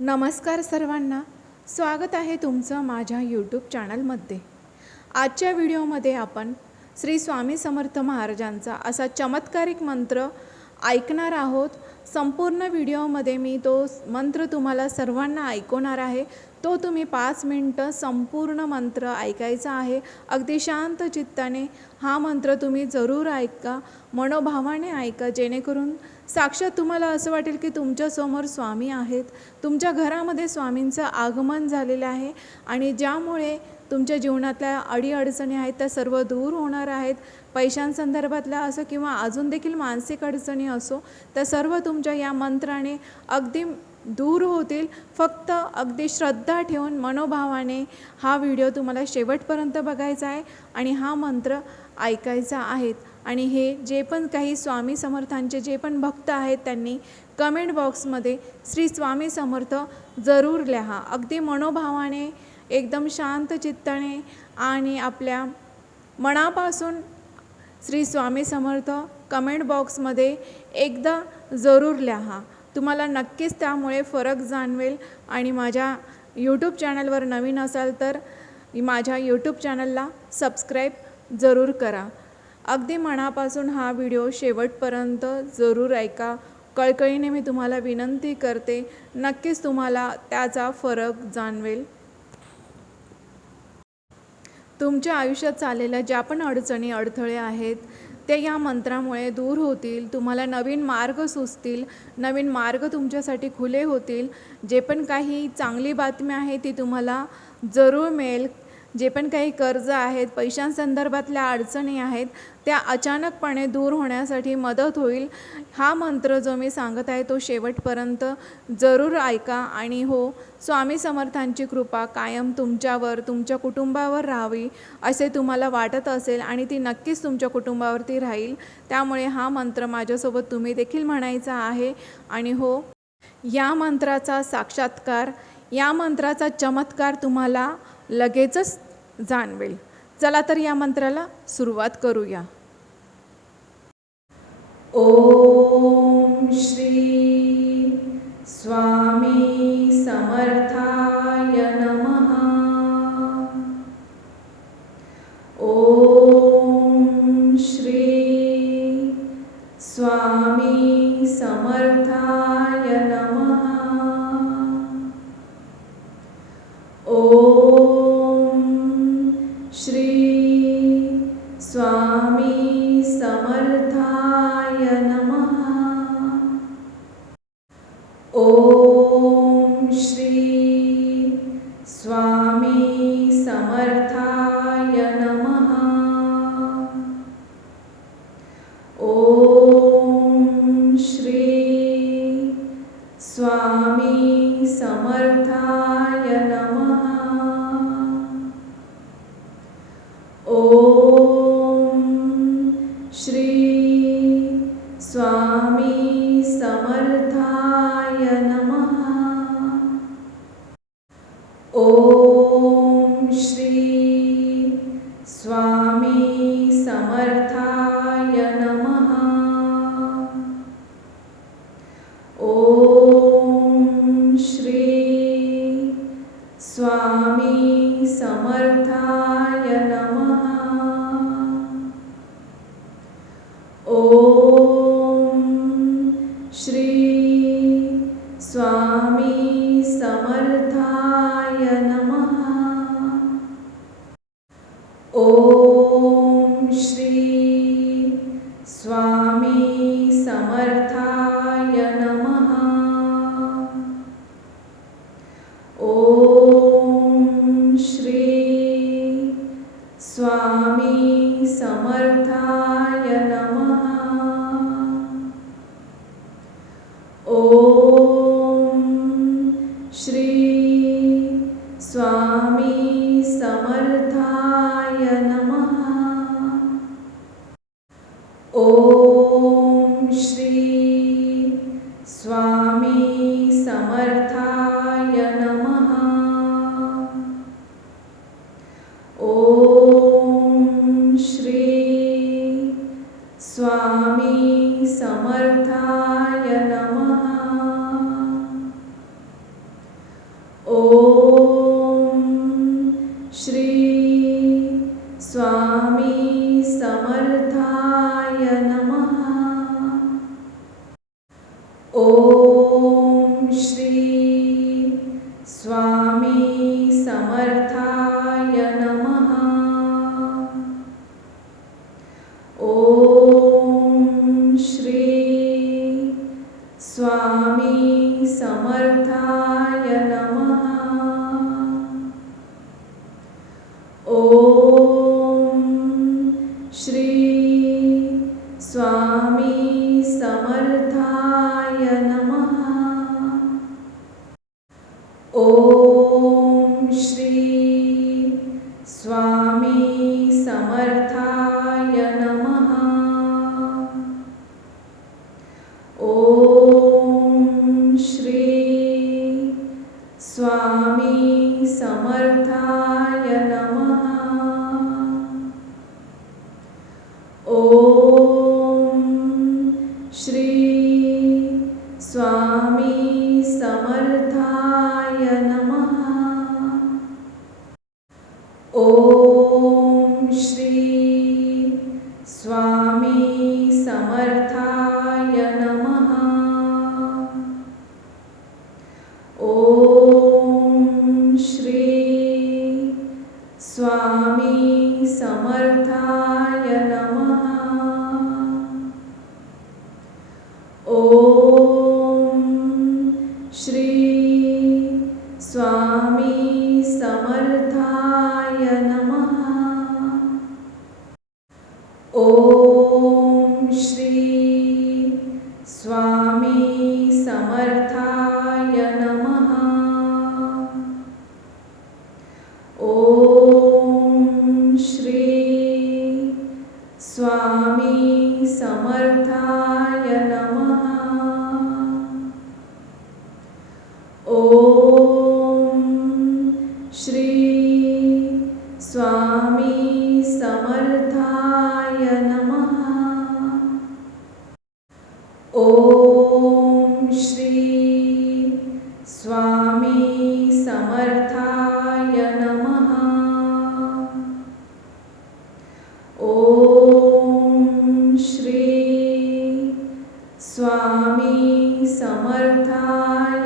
नमस्कार सर्वांना. स्वागत आहे तुमचं माझ्या यूट्यूब चॅनलमध्ये आजच्या व्हिडिओमध्ये आपण श्री स्वामी समर्थ महाराजांचा असा चमत्कारिक मंत्र ऐकणार आहोत. संपूर्ण व्हिडिओमध्ये मी तो मंत्र तुम्हाला सर्वांना ऐकवणार आहे. तो तुम्ही पाच मिनटं संपूर्ण मंत्र ऐकायचा आहे. अगदी शांत चित्ताने हा मंत्र तुम्ही जरूर ऐका मनोभावाने ऐका जेणेकरून साक्षात तुम्हाला असं वाटेल की तुमच्यासमोर स्वामी आहेत. तुमच्या घरामध्ये स्वामींचं आगमन झालेलं आहे आणि ज्यामुळे तुमच्या जीवनातल्या अडीअडचणी आहेत त्या सर्व दूर होणार आहेत. पैशांसंदर्भातल्या असो किंवा अजून देखील मानसिक अडचणी असो त्या सर्व तुमच्या या मंत्राने अगदी दूर होतील. फक्त अगदी श्रद्धा ठेवून मनोभावाने हा व्हिडिओ तुम्हाला शेवटपर्यंत बघायचा आहे आणि हा मंत्र ऐकायचा आहेत आणि हे जे पण काही स्वामी समर्थांचे जे पण भक्त आहेत त्यांनी कमेंट बॉक्समध्ये श्री स्वामी समर्थ जरूर लिहा. अगदी मनोभावाने एकदम शांत चित्ताने आणि आपल्या मनापासून श्री स्वामी समर्थ कमेंट बॉक्समध्ये एकदा जरूर लिहा. तुम्हाला नक्कीच त्यामुळे फरक जाणवेल आणि माझ्या यूट्यूब चॅनलवर नवीन असाल तर माझ्या यूट्यूब चॅनलला सबस्क्राईब जरूर करा. अगदी मनापासून हा व्हिडिओ शेवटपर्यंत जरूर ऐका. कळकळीने मी तुम्हाला विनंती करते नक्कीच तुम्हाला त्याचा फरक जाणवेल. तुमच्या आयुष्यात चाललेल्या ज्या पण अडचणी अडथळे आहेत ते या मंत्रामुळे दूर होतील. तुम्हाला नवीन मार्ग सुचतील. नवीन मार्ग तुमच्यासाठी खुले होतील. जे पण काही चांगली बातमी आहे ती तुम्हाला जरूर मिळेल. जे पण काही कर्ज आहेत पैशांसंदर्भातल्या अडचणी आहेत त्या अचानकपणे दूर होण्यासाठी मदत होईल हा मंत्र जो मी सांगत आहे तो शेवटपर्यंत जरूर ऐका आणि हो स्वामी समर्थांची कृपा कायम तुमच्यावर तुमच्या कुटुंबावर राहावी असे तुम्हाला वाटत असेल आणि ती नक्कीच तुमच्या कुटुंबावरती राहील. त्यामुळे हा मंत्र माझ्यासोबत तुम्ही देखील म्हणायचा आहे आणि हो या मंत्राचा साक्षात्कार या मंत्राचा चमत्कार तुम्हाला लगेचच जाणवेल. चला तर या मंत्राला सुरुवात करूया. ओम श्री स्वामी समर्था ॐ श्री समर्थाय नमः. श्री स्वा ॐ श्री स्वामी समर्था।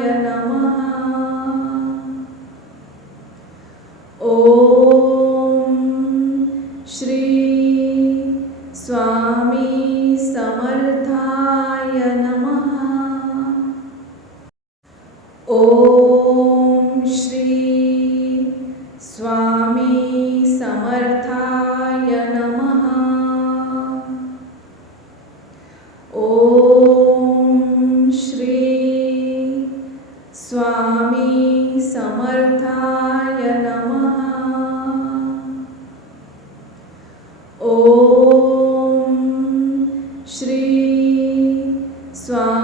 and now So.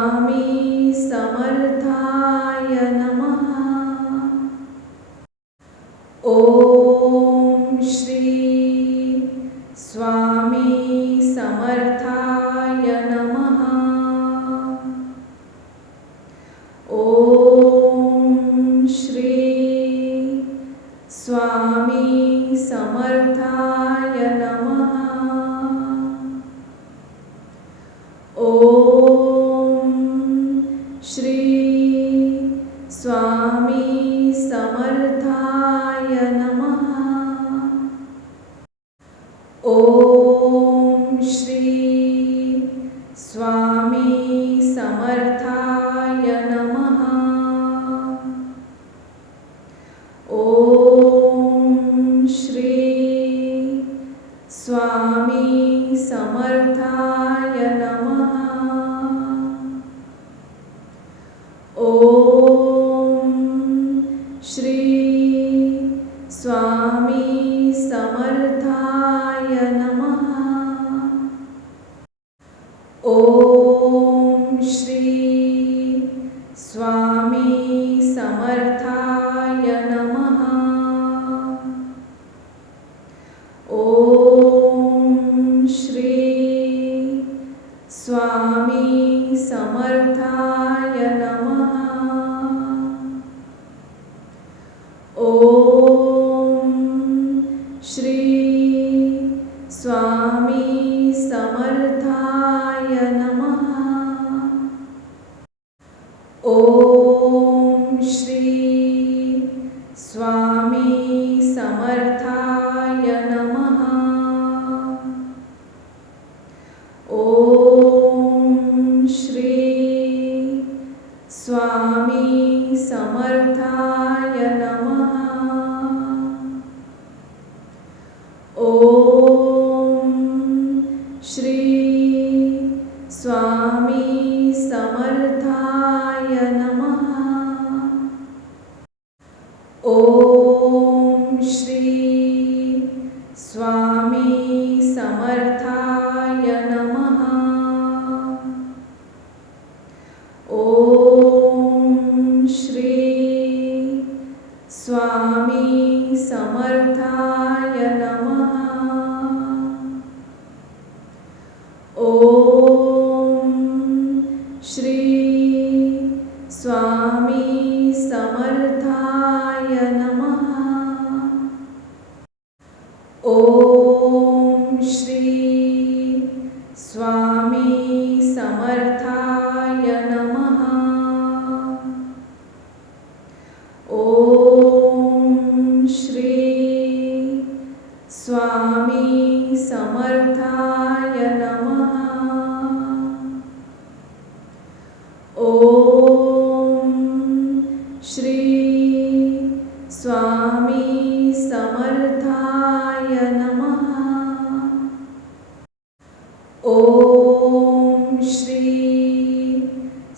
Oh.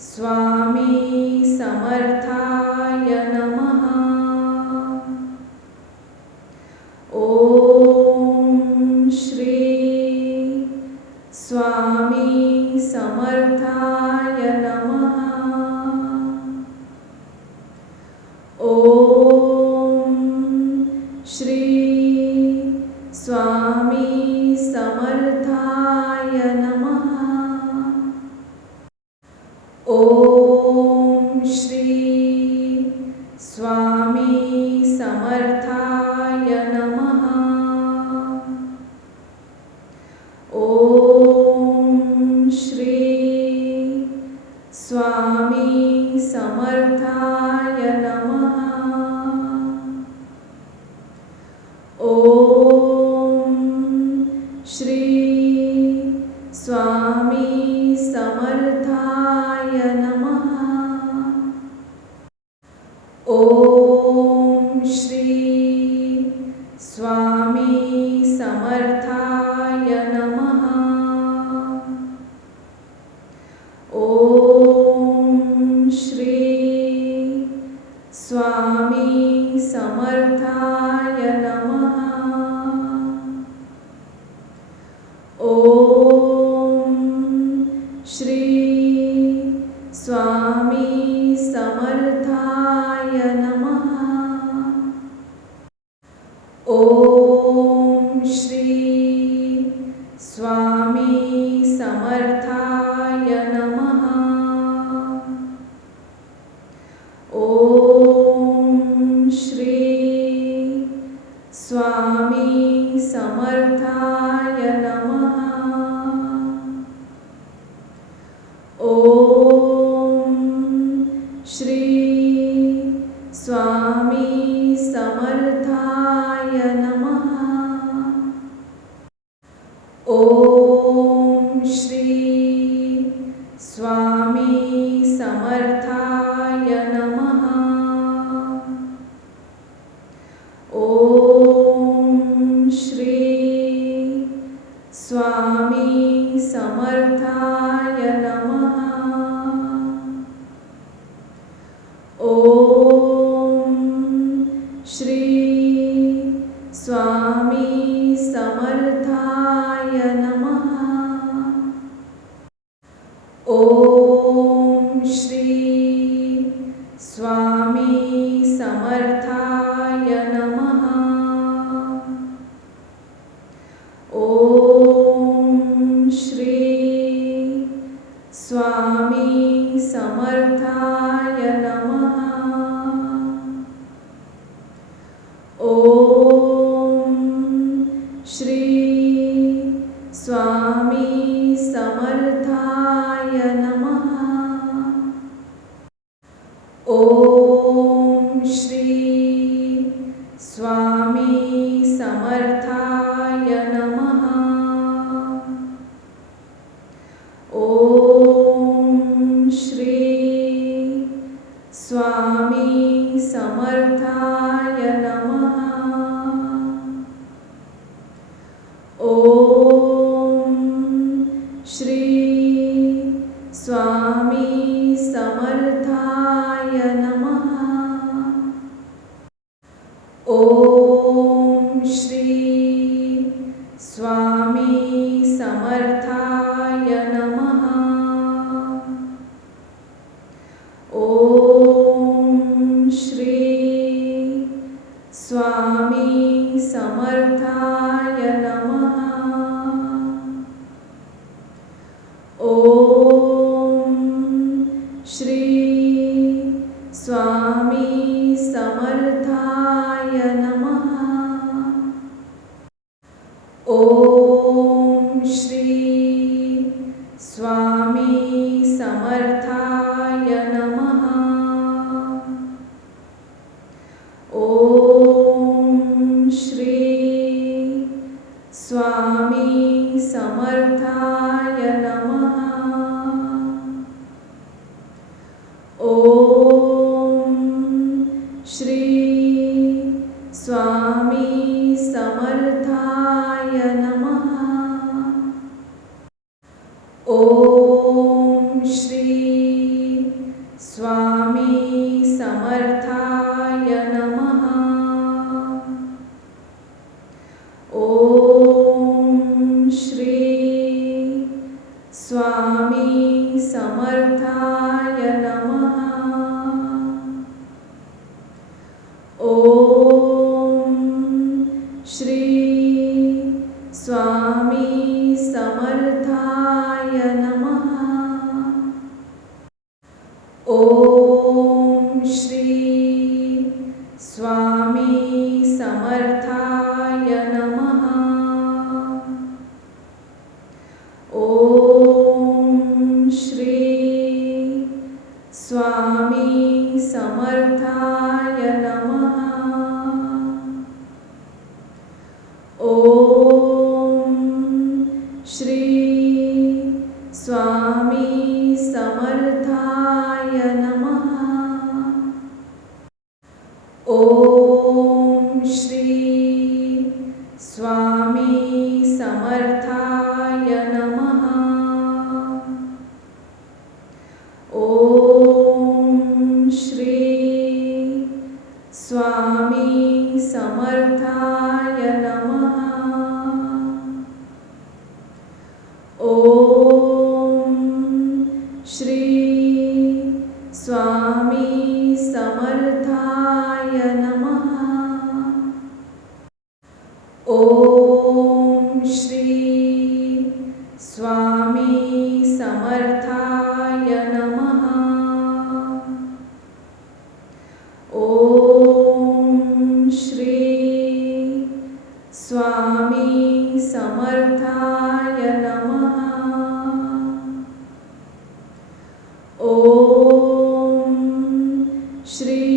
Swami Oh. Swami Samartha. Oh. स्वामी समर्थाय नमः. श्री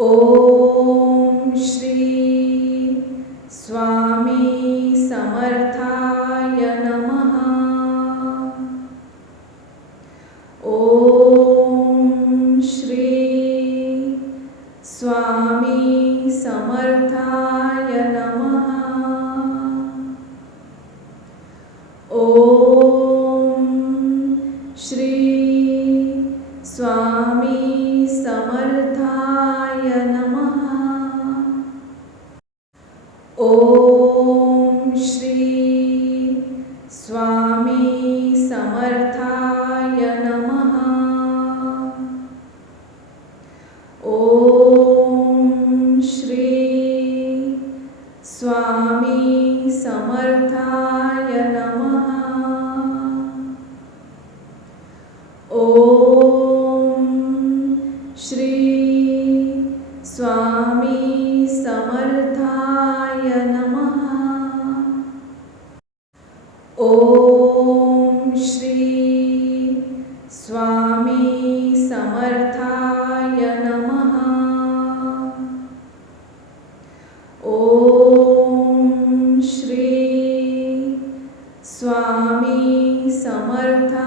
ॐ श्री स्वामी समर्था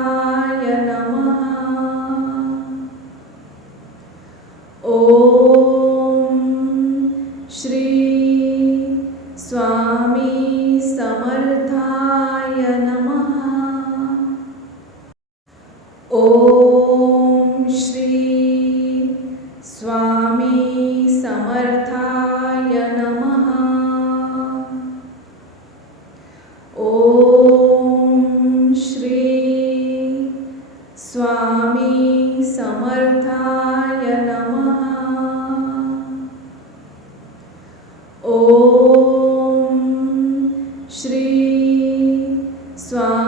I am. soit